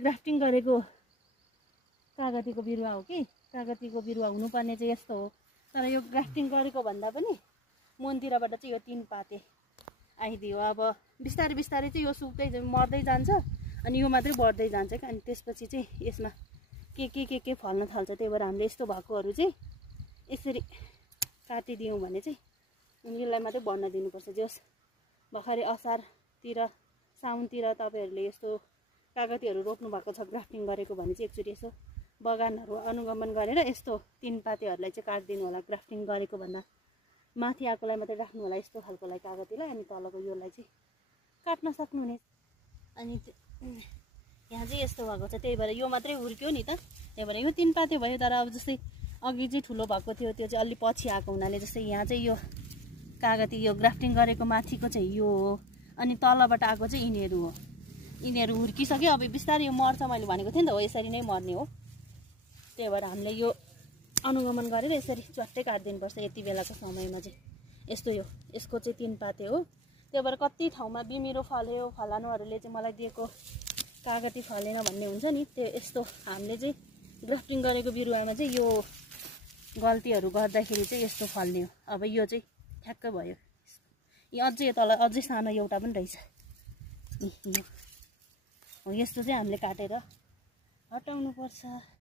Grafting गरेको कागतीको बिरुवा हो कि कागतीको बिरुवा हुनुपर्ने चाहिँ यस्तो हो। तर यो ग्राफ्टिङ गरेको भन्दा पनि मुनतिरबाट चाहिँ यो 3 पाते आइदियो। अब बिस्तारै बिस्तारै चाहिँ यो सुक्दै मर्दै जान्छ अनि यो मात्रै बढ्दै जान्छ क्या। अनि त्यसपछि चाहिँ यसमा के फल्न थाल्छ। त्यही भएर हामीले यस्तो भएकोहरू चाहिँ यसरी काटिदियौँ भने चाहिँ यसलाई मात्रै बढ्न दिनुपर्छ। जस भर्खरै असारतिर साउनतिर तपाईँहरूले यस्तो कागतीहरू रोप्नु भएको छ ग्राफ्टिङ गरेको भने चाहिँ एकचोटि यसो बगानहरू अनुगमन गरेर यस्तो 3 पातेहरूलाई चाहिँ काटिदिनु होला। ग्राफ्टिङ गरेको भन्दा माथि आएकोलाई मात्रै राख्नु होला यस्तो खालकोलाई कागतीलाई, अनि तलको योलाई चाहिँ काट्न सक्नुहुनेछ। अनि यहाँ चाहिँ यस्तो भएको छ, त्यही भएर यो मात्रै हुर्क्यो नि त। त्यही भएर यो 3 पाते भयो। तर अब जस्तै अघि चाहिँ ठुलो भएको थियो त्यो चाहिँ अलि पछि आएको हुनाले जस्तै यहाँ चाहिँ यो कागती यो ग्राफ्टिङ गरेको माथिको चाहिँ यो हो, अनि तलबाट आएको चाहिँ यिनीहरू हो। यिनीहरू हुर्किसक्यो, अब बिस्तारै यो मर्छ मैले भनेको थिएँ नि त, हो यसरी नै मर्ने हो। त्यही भएर हामीले यो अनुगमन गरेर यसरी चट्टै काटिदिनुपर्छ यति बेलाको समयमा चाहिँ। यस्तो यो यसको चाहिँ 3 पाते हो। त्यही भएर कति ठाउँमा बिमिरो फल्यो, फलानुहरूले चाहिँ मलाई दिएको कागती फलेन भन्ने हुन्छ नि, त्यो यस्तो हामीले चाहिँ ग्राफ्टिङ गरेको बिरुवामा चाहिँ यो गल्तीहरू गर्दाखेरि चाहिँ यस्तो फल्ने हो। अब यो चाहिँ ठ्याक्क भयो। यो अझै यो तल अझै सानो एउटा पनि रहेछ। हो यस्तो चाहिँ हामीले काटेर हटाउनुपर्छ।